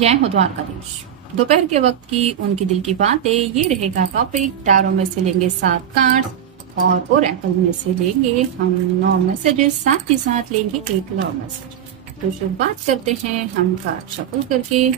जय हो द्वारकाधीश। दोपहर के वक्त की उनकी दिल की बातें, ये रहेगा टॉपिक। टारो में से लेंगे 7 कार्ड्स और ओरेकल में से लेंगे हम 9 मैसेजेस, साथ ही साथ लेंगे एक लव मैसेज। तो शुरुआत करते हैं हम कार्ड शफल करके।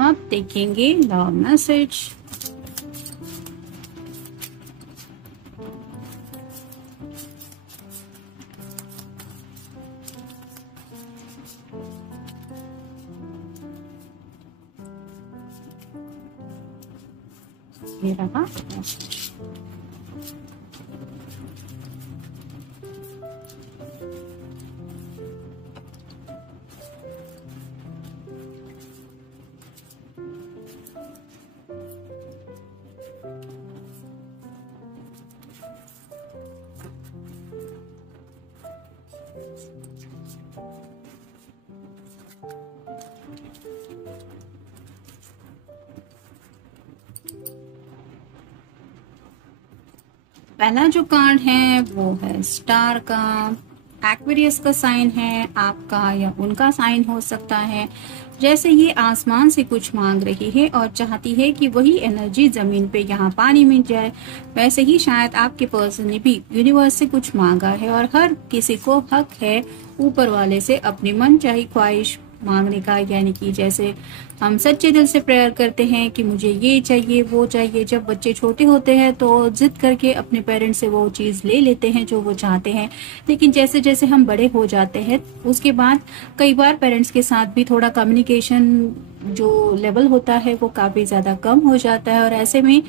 आप देखेंगे लव मैसेज। ये रहा मैसेज। पहला जो कार्ड है वो है स्टार का। एक्वेरियस का साइन है, आपका या उनका साइन हो सकता है। जैसे ये आसमान से कुछ मांग रही है और चाहती है कि वही एनर्जी जमीन पे यहाँ पानी मिल जाए, वैसे ही शायद आपके पर्सन ने भी यूनिवर्स से कुछ मांगा है। और हर किसी को हक है ऊपर वाले से अपनी मन चाही ख्वाहिश मांगने का। यानी कि जैसे हम सच्चे दिल से प्रेयर करते हैं कि मुझे ये चाहिए वो चाहिए। जब बच्चे छोटे होते हैं तो जिद करके अपने पेरेंट्स से वो चीज ले लेते हैं जो वो चाहते हैं, लेकिन जैसे जैसे हम बड़े हो जाते हैं उसके बाद कई बार पेरेंट्स के साथ भी थोड़ा कम्युनिकेशन जो लेवल होता है वो काफी ज्यादा कम हो जाता है और ऐसे में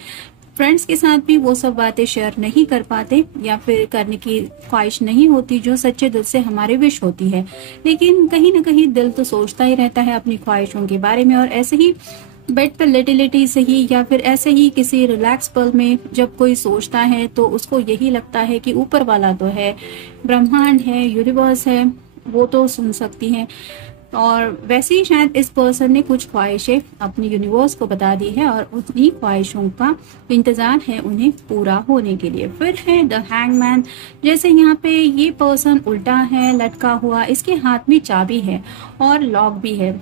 फ्रेंड्स के साथ भी वो सब बातें शेयर नहीं कर पाते या फिर करने की ख्वाहिश नहीं होती जो सच्चे दिल से हमारी विश होती है। लेकिन कहीं ना कहीं दिल तो सोचता ही रहता है अपनी ख्वाहिशों के बारे में। और ऐसे ही बेड पर लेटी लेटी से ही या फिर ऐसे ही किसी रिलैक्स पल में जब कोई सोचता है तो उसको यही लगता है कि ऊपर वाला तो है, ब्रह्मांड है, यूनिवर्स है, वो तो सुन सकती है। और वैसे ही शायद इस पर्सन ने कुछ ख्वाहिशें अपनी यूनिवर्स को बता दी है और उन्हीं ख्वाहिशों का इंतजार है उन्हें पूरा होने के लिए। फिर है द हैंगमैन। जैसे यहाँ पे ये पर्सन उल्टा है, लटका हुआ, इसके हाथ में चाबी है और लॉक भी है,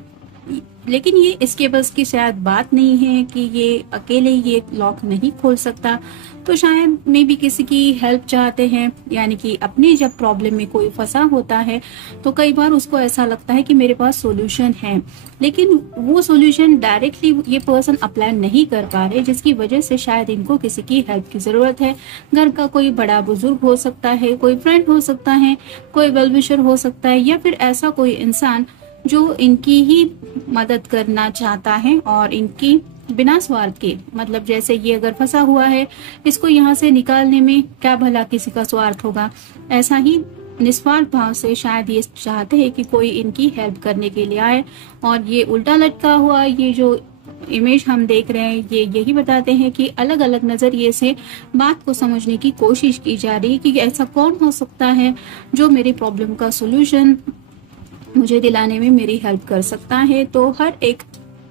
लेकिन ये इसके बस की शायद बात नहीं है कि ये अकेले ये लॉक नहीं खोल सकता। तो शायद मे भी किसी की हेल्प चाहते हैं, यानी कि अपनी जब प्रॉब्लम में कोई फंसा होता है तो कई बार उसको ऐसा लगता है कि मेरे पास सॉल्यूशन है, लेकिन वो सॉल्यूशन डायरेक्टली ये पर्सन अप्लाई नहीं कर पा रहे, जिसकी वजह से शायद इनको किसी की हेल्प की जरूरत है। घर का कोई बड़ा बुजुर्ग हो सकता है, कोई फ्रेंड हो सकता है, कोई वेल विशर हो सकता है, या फिर ऐसा कोई इंसान जो इनकी ही मदद करना चाहता है और इनकी बिना स्वार्थ के, मतलब जैसे ये अगर फंसा हुआ है इसको यहाँ से निकालने में क्या भला किसी का स्वार्थ होगा, ऐसा ही निस्वार्थ भाव से शायद ये चाहते हैं कि कोई इनकी हेल्प करने के लिए आए। और ये उल्टा लटका हुआ ये जो इमेज हम देख रहे हैं ये यही बताते हैं कि अलग अलग नजरिए से बात को समझने की कोशिश की जा रही है कि ऐसा कौन हो सकता है जो मेरी प्रॉब्लम का सोल्यूशन मुझे दिलाने में मेरी हेल्प कर सकता है। तो हर एक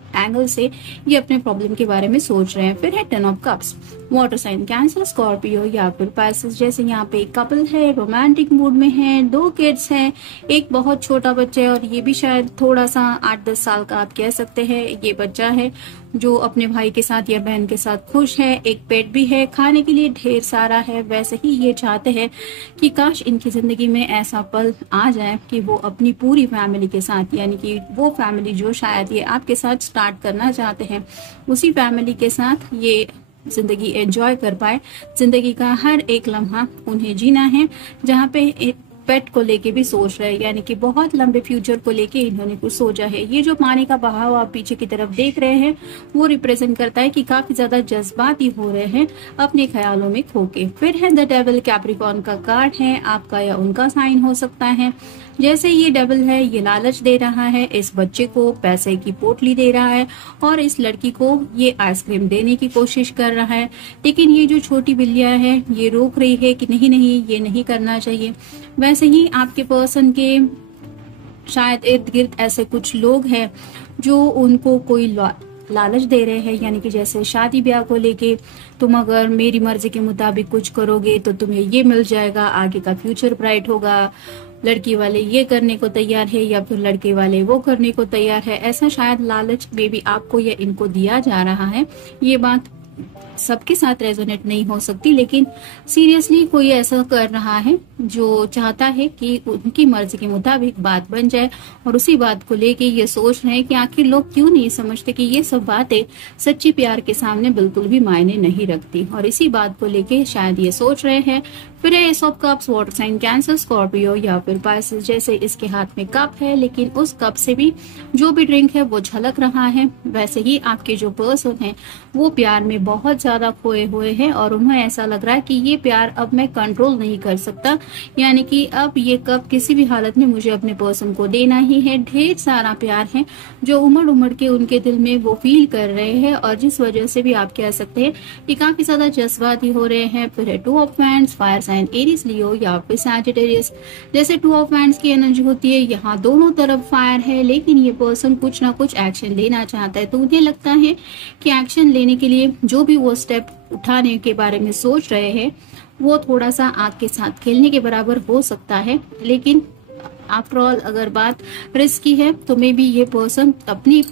एंगल से ये अपने प्रॉब्लम के बारे में सोच रहे हैं। फिर है 10 of cups. Water sign Cancer, Scorpio या फिर पाइसेस। जैसे यहाँ पे एक कपल है, रोमांटिक मूड में है, 2 किड्स हैं, एक बहुत छोटा बच्चा है और ये भी शायद थोड़ा सा 8-10 साल का आप कह सकते हैं ये बच्चा है, जो अपने भाई के साथ या बहन के साथ खुश है। एक पेट भी है, खाने के लिए ढेर सारा है। वैसे ही ये चाहते हैं कि काश इनकी जिंदगी में ऐसा पल आ जाए कि वो अपनी पूरी फैमिली के साथ, यानी कि वो फैमिली जो शायद ये आपके साथ स्टार्ट करना चाहते हैं, उसी फैमिली के साथ ये जिंदगी एंजॉय कर पाए। जिंदगी का हर एक लम्हा उन्हें जीना है, जहाँ पे पेट को लेके भी सोच रहे हैं, यानी कि बहुत लंबे फ्यूचर को लेके इन्होंने कुछ सोचा है। ये जो पानी का बहाव आप पीछे की तरफ देख रहे हैं वो रिप्रेजेंट करता है कि काफी ज्यादा जज्बाती हो रहे हैं अपने ख्यालों में खो के। फिर है द डेविल, कैप्रिकॉर्न का कार्ड है, आपका या उनका साइन हो सकता है। जैसे ये डेविल है, ये लालच दे रहा है, इस बच्चे को पैसे की पोटली दे रहा है और इस लड़की को ये आइसक्रीम देने की कोशिश कर रहा है। लेकिन ये जो छोटी बिल्लियां है ये रोक रही है कि नहीं नहीं, ये नहीं करना चाहिए। वैसे ही आपके पर्सन के शायद इर्द गिर्द ऐसे कुछ लोग हैं जो उनको कोई लालच दे रहे हैं, यानी कि जैसे शादी ब्याह को लेके, तुम अगर मेरी मर्जी के मुताबिक कुछ करोगे तो तुम्हें ये मिल जाएगा, आगे का फ्यूचर ब्राइट होगा, लड़की वाले ये करने को तैयार है या फिर लड़के वाले वो करने को तैयार है। ऐसा शायद लालच में भी आपको या इनको दिया जा रहा है। ये बात सबके साथ रेजोनेट नहीं हो सकती, लेकिन सीरियसली कोई ऐसा कर रहा है जो चाहता है कि उनकी मर्जी के मुताबिक बात बन जाए और उसी बात को लेके ये सोच रहे हैं कि आखिर लोग क्यों नहीं समझते कि ये सब बातें सच्ची प्यार के सामने बिल्कुल भी मायने नहीं रखती, और इसी बात को लेके शायद ये सोच रहे हैं। फिर है ace of cups, water sign Cancer, Scorpio या फिर पाइसेस। जैसे इसके हाथ में कप है, लेकिन उस कप से भी जो भी ड्रिंक है वो झलक रहा है। वैसे ही आपके जो पर्सन है वो प्यार में बहुत ज्यादा खोए हुए हैं और उन्हें ऐसा लग रहा है कि ये प्यार अब मैं कंट्रोल नहीं कर सकता, यानी कि अब ये कप किसी भी हालत में मुझे अपने पर्सन को देना ही है। ढेर सारा प्यार है जो उमड़ उमड़ के उनके दिल में वो फील कर रहे हैं और जिस वजह से भी आप कह सकते हैं कि काफी ज्यादा जज्बाती हो रहे हैं। फिर है 2 of wands, fire sign Aries, Leo या फिर सैजिटेरियस। जैसे 2 ऑफ वैंड्स की एनर्जी होती है, यहाँ दोनों तरफ फायर है, लेकिन ये पर्सन कुछ ना कुछ एक्शन लेना चाहता है। तो उन्हें लगता है कि एक्शन लेने के लिए जो भी वो स्टेप उठाने के बारे में सोच रहे हैं वो थोड़ा सा आग के साथ खेलने के बराबर हो सकता है। लेकिन आफ्टर ऑल अगर बात रिस्क की है तो मे बी ये पर्सन अपनी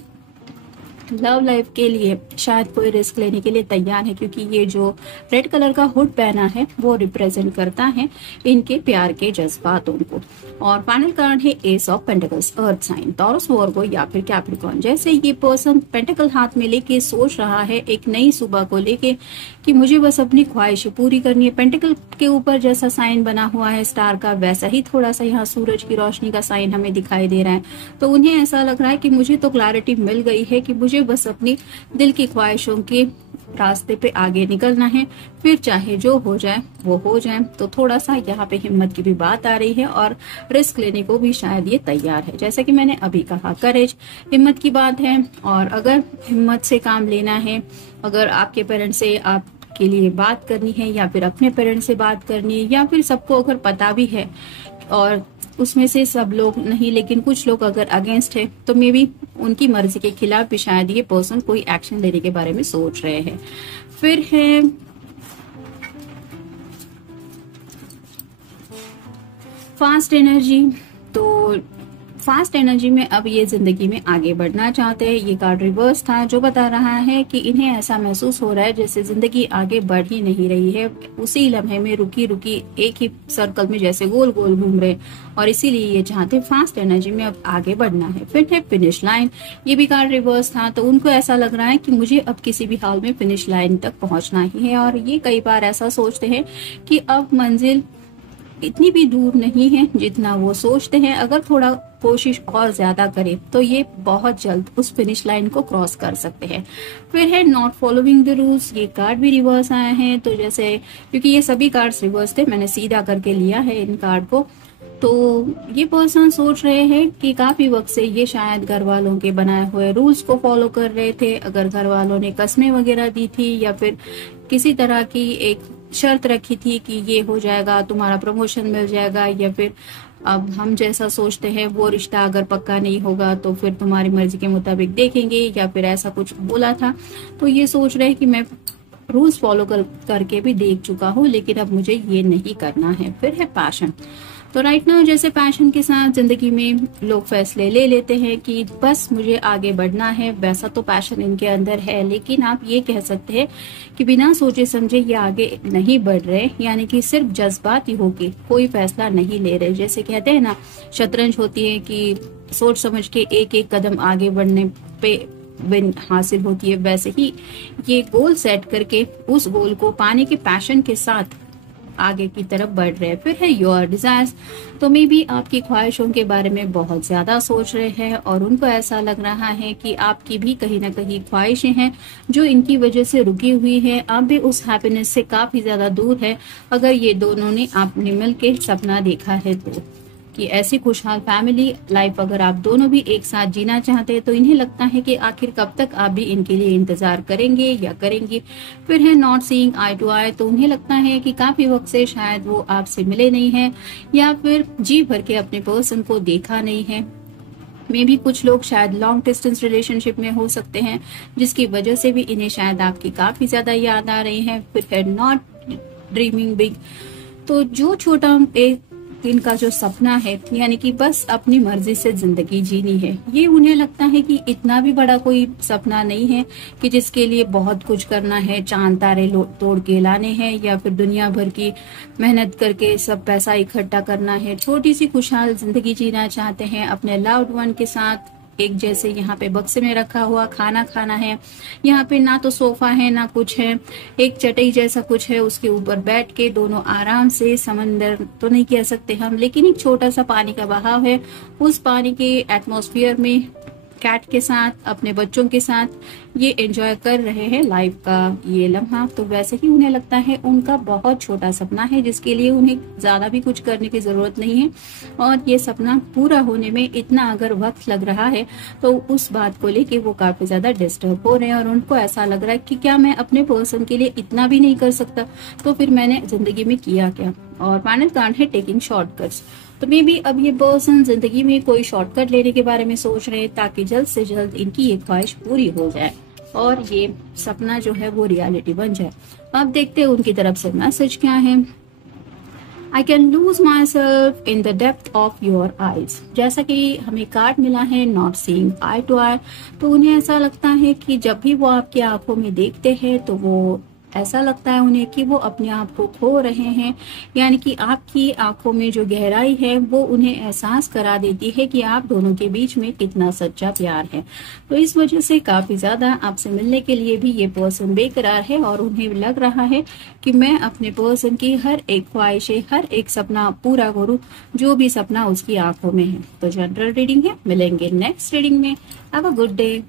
लव लाइफ के लिए शायद कोई रिस्क लेने के लिए तैयार है, क्योंकि ये जो रेड कलर का हुड पहना है वो रिप्रेजेंट करता है इनके प्यार के जज्बातों को। और फाइनल कार्ड है ace of pentacles, earth sign, Taurus, Virgo या फिर कैप्रिकॉर्न। जैसे ये पर्सन पेंटिकल हाथ में लेके सोच रहा है एक नई सुबह को लेके कि मुझे बस अपनी ख्वाहिशें पूरी करनी है। पेंटिकल के ऊपर जैसा साइन बना हुआ है स्टार का, वैसा ही थोड़ा सा यहाँ सूरज की रोशनी का साइन हमें दिखाई दे रहा है। तो उन्हें ऐसा लग रहा है कि मुझे तो क्लैरिटी मिल गई है कि मुझे बस अपनी दिल की ख्वाहिशों के रास्ते पे आगे निकलना है, फिर चाहे जो हो जाए वो हो जाए। तो थोड़ा सा यहाँ पे हिम्मत की भी बात आ रही है और रिस्क लेने को भी शायद ये तैयार है। जैसे कि मैंने अभी कहा, करेज हिम्मत की बात है, और अगर हिम्मत से काम लेना है, अगर आपके पेरेंट्स से आपके लिए बात करनी है या फिर अपने पेरेंट्स से बात करनी है, या फिर सबको अगर पता भी है और उसमें से सब लोग नहीं लेकिन कुछ लोग अगर अगेंस्ट है, तो मे बी उनकी मर्जी के खिलाफ भी शायद ये पर्सन कोई एक्शन लेने के बारे में सोच रहे हैं। फिर है फास्ट एनर्जी। तो फास्ट एनर्जी में अब ये जिंदगी में आगे बढ़ना चाहते हैं। ये कार्ड रिवर्स था जो बता रहा है कि इन्हें ऐसा महसूस हो रहा है जैसे जिंदगी आगे बढ़ ही नहीं रही है, उसी लम्हे में रुकी रुकी एक ही सर्कल में जैसे गोल गोल घूम रहे, और इसीलिए ये चाहते फास्ट एनर्जी में अब आगे बढ़ना है। फिर है फिनिश लाइन, ये भी कार्ड रिवर्स था, तो उनको ऐसा लग रहा है कि मुझे अब किसी भी हाल में फिनिश लाइन तक पहुंचना ही है। और ये कई बार ऐसा सोचते हैं कि अब मंजिल इतनी भी दूर नहीं है जितना वो सोचते हैं। अगर थोड़ा कोशिश और ज्यादा करे तो ये बहुत जल्द उस फिनिश लाइन को क्रॉस कर सकते हैं। फिर है नॉट फॉलोइंग द रूल्स, ये कार्ड भी रिवर्स आया है। तो जैसे क्योंकि ये सभी कार्ड्स रिवर्स थे, मैंने सीधा करके लिया है इन कार्ड को। तो ये पर्सन सोच रहे हैं कि काफी वक्त से ये शायद घर वालों के बनाए हुए रूल्स को फॉलो कर रहे थे। अगर घर वालों ने कस्में वगैरह दी थी या फिर किसी तरह की एक शर्त रखी थी कि ये हो जाएगा, तुम्हारा प्रमोशन मिल जाएगा, या फिर अब हम जैसा सोचते हैं वो रिश्ता अगर पक्का नहीं होगा तो फिर तुम्हारी मर्जी के मुताबिक देखेंगे, या फिर ऐसा कुछ बोला था। तो ये सोच रहे हैं कि मैं रूल्स फॉलो करके भी देख चुका हूँ, लेकिन अब मुझे ये नहीं करना है। फिर है पैशन। तो राइट नाउ जैसे पैशन के साथ जिंदगी में लोग फैसले ले लेते हैं कि बस मुझे आगे बढ़ना है, वैसा तो पैशन इनके अंदर है, लेकिन आप ये कह सकते हैं कि बिना सोचे समझे ये आगे नहीं बढ़ रहे, यानी कि सिर्फ जज्बाती होके कोई फैसला नहीं ले रहे। जैसे कहते हैं ना, शतरंज होती है कि सोच समझ के एक एक कदम आगे बढ़ने पे विन हासिल होती है, वैसे ही ये गोल सेट करके उस गोल को पाने के पैशन के साथ आगे की तरफ बढ़ रहे हैं। फिर है योर डिजायर्स। तो मे भी आपकी ख्वाहिशों के बारे में बहुत ज्यादा सोच रहे हैं और उनको ऐसा लग रहा है कि आपकी भी कहीं ना कहीं ख्वाहिशें हैं जो इनकी वजह से रुकी हुई है। आप भी उस हैप्पीनेस से काफी ज्यादा दूर है अगर ये दोनों ने आपने मिलकर सपना देखा है तो, कि ऐसी खुशहाल फैमिली लाइफ अगर आप दोनों भी एक साथ जीना चाहते हैं तो इन्हें लगता है कि आखिर कब तक आप भी इनके लिए इंतजार करेंगे या करेंगे। फिर है नॉट सीइंग आई टू आई। तो उन्हें लगता है कि काफी वक्त से शायद वो आपसे मिले नहीं है या फिर जी भर के अपने पर्सन को देखा नहीं है। मे भी कुछ लोग शायद लॉन्ग डिस्टेंस रिलेशनशिप में हो सकते हैं, जिसकी वजह से भी इन्हें शायद आपकी काफी ज्यादा याद आ रही है। फिर है नॉट ड्रीमिंग बिग। तो जो छोटा एक इनका जो सपना है, यानी कि बस अपनी मर्जी से जिंदगी जीनी है, ये उन्हें लगता है कि इतना भी बड़ा कोई सपना नहीं है कि जिसके लिए बहुत कुछ करना है, चांद तारे तोड़ के लाने हैं या फिर दुनिया भर की मेहनत करके सब पैसा इकट्ठा करना है। छोटी सी खुशहाल जिंदगी जीना चाहते हैं, अपने लव्ड वन के साथ एक जैसे यहाँ पे बक्से में रखा हुआ खाना खाना है। यहाँ पे ना तो सोफा है ना कुछ है, एक चटाई जैसा कुछ है, उसके ऊपर बैठ के दोनों आराम से, समंदर तो नहीं कह सकते हम, लेकिन एक छोटा सा पानी का बहाव है, उस पानी के एटमॉस्फेयर में कैट के साथ, अपने बच्चों के साथ ये एंजॉय कर रहे हैं लाइफ का ये लम्हा। तो वैसे ही उन्हें लगता है उनका बहुत छोटा सपना है जिसके लिए उन्हें ज्यादा भी कुछ करने की जरूरत नहीं है, और ये सपना पूरा होने में इतना अगर वक्त लग रहा है तो उस बात को लेके वो काफी ज्यादा डिस्टर्ब हो रहे हैं और उनको ऐसा लग रहा है कि क्या मैं अपने पर्सन के लिए इतना भी नहीं कर सकता, तो फिर मैंने जिंदगी में किया क्या। और फाइनल कार्ड है टेकिंग शॉर्टकट्स। तो मे बी अब ये पर्सन जिंदगी में कोई शॉर्टकट लेने के बारे में सोच रहे हैं ताकि जल्द से जल्द इनकी ये ख्वाहिश पूरी हो जाए और ये सपना जो है वो रियलिटी बन जाए। अब देखते हैं उनकी तरफ से मैसेज क्या है। I can lose my self in the depth of your eyes. जैसा कि हमें कार्ड मिला है नॉट सीइंग आई टू आई, तो उन्हें ऐसा लगता है कि जब भी वो आपकी आंखों में देखते हैं तो वो ऐसा लगता है उन्हें कि वो अपने आप को खो रहे हैं, यानी कि आपकी आंखों में जो गहराई है वो उन्हें एहसास करा देती है कि आप दोनों के बीच में कितना सच्चा प्यार है। तो इस वजह से काफी ज्यादा आपसे मिलने के लिए भी ये पर्सन बेकरार है और उन्हें लग रहा है कि मैं अपने पर्सन की हर एक ख्वाहिशें, हर एक सपना पूरा करूं, जो भी सपना उसकी आंखों में है। तो जनरल रीडिंग है, मिलेंगे नेक्स्ट रीडिंग में। Have a good day.